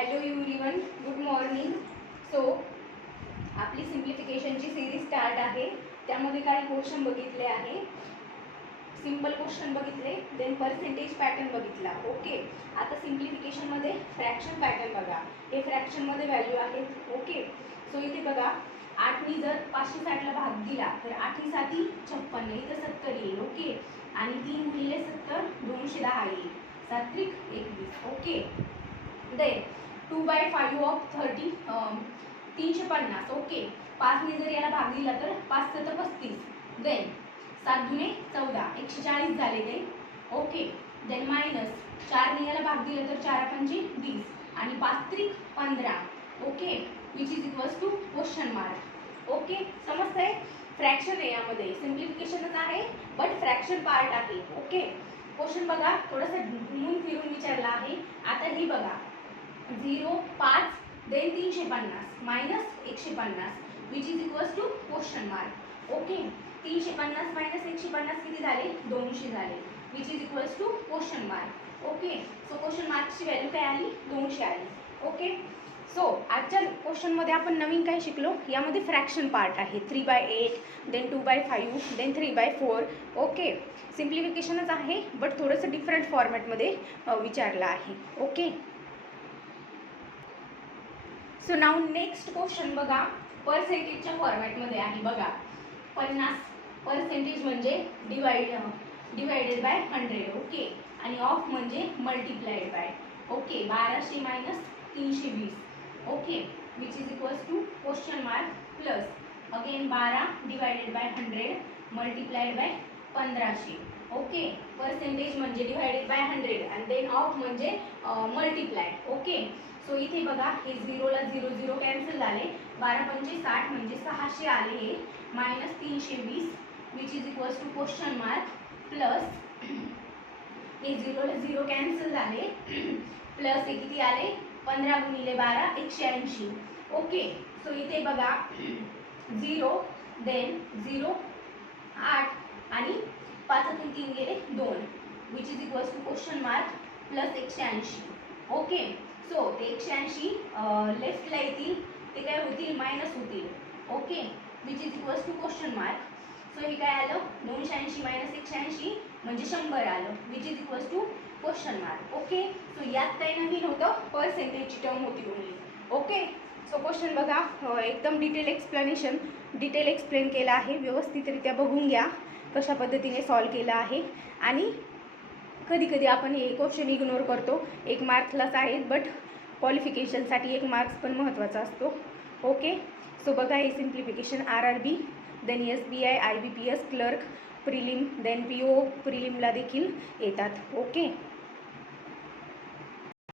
Hello everyone, good morning. So आपली सिम्प्लिफिकेशनची series start आहे. त्यामध्ये काही क्वेश्चन बघितले आहे, सिंपल क्वेश्चन बघितले, देन पर्सेंटेज पॅटर्न बघितला. ओके, आता सिम्प्लिफिकेशनमध्ये फ्रॅक्शन पॅटर्न बघा. हे फ्रॅक्शनमध्ये व्हॅल्यू आहेत. ओके, सो इथे बघा 8नी जर 560ला भाग दिला तर 8 7 56, इथं 70 येईल. ओके, आणि 3 गुणिले 70 210 येईल. 7 त्रिक 21. Okay, then 2/5 of 30 350. ओके, 5ने जर याला भाग दिला तर 5 7 35. देन 7 दुने 14 140 झाले ते. ओके, देन मायनस 4ने याला भाग दिला तर 4 पंचे 20 आणि 5 त्रिक 15. Okay, which is equals to question mark. Okay, समजतंय? फ्रॅक्शन आहे, यामध्ये सिम्प्लिफिकेशनच आहे बट फ्रॅक्शन पार्ट आहे. ओके, क्वेश्चन बघा, थोडंसं घुमून फिरून विचारला आहे. आता ही बघा 0 5 then 350 minus 150 which is equals to question mark. Okay, 350 minus 150 किती झाले? 200 झाले, which is equals to question mark. Okay, so question मार्कची व्हॅल्यू काय आली? 200 आली. ओके, सो आजच्या क्वेश्चनमध्ये आपण नवीन काय शिकलो? यामध्ये फ्रॅक्शन पार्ट आहे. 3/8 देन 2/5 देन 3/4. ओके, सिम्प्लिफिकेशनच आहे बट थोडंसं डिफरंट फॉर्मॅटमध्ये विचारलं आहे. Okay, so now next question बघा, पर्सेंटेजच्या फॉर्मॅटमध्ये आहे. बघा 50 पर्सेंटेज म्हणजे डिवायडेड बाय 100. ओके, आणि ऑफ म्हणजे multiplied by. Okay, 1200 minus 320. Okay, which is equals to question mark plus again 12 divided by 100 multiplied by 1500. Okay, percentage म्हणजे डिवायडेड बाय 100 आणि देन ऑफ म्हणजे मल्टिप्लाइड. ओके, सो इथे बघा हे 0ला 0 0 कॅन्सल झाले. 12 पंचे 60 म्हणजे 600 आले हे, minus 320 which is equals to question mark plus हे 0ला 0 कॅन्सल झाले प्लस हे किती आले? 15 गुणिले 12 180. ओके, सो इथे बघा 0 देन 0 8 आणि 5तून 3 गेले 2 which is equals to question mark plus 180. Okay, so ते 180 लेफ्टला येतील, ते काय होतील? मायनस होतील. Okay, which is equals to question mark. So हे काय आलं? 280 मायनस 180 म्हणजे 100 आलं, which is equals to question mark. Okay, so यात काही नवीन होतं, पर्सेंटेजची टर्म होती ओनली. ओके, सो क्वेश्चन बघा, एकदम डिटेल एक्सप्लेन केला आहे. व्यवस्थितरित्या बघून घ्या कशा पद्धतीने सॉल्व केला आहे. आणि कधी कधी आपण हे क्वेश्चन इग्नोर करतो, 1 मार्क्सलाच आहेत बट क्वालिफिकेशनसाठी 1 मार्क्स पण महत्त्वाचा असतो. ओके, सो बघा हे simplification RRB then SBI IBPS clerk prelim then PO प्रिलिमला देखील येतात. ओके.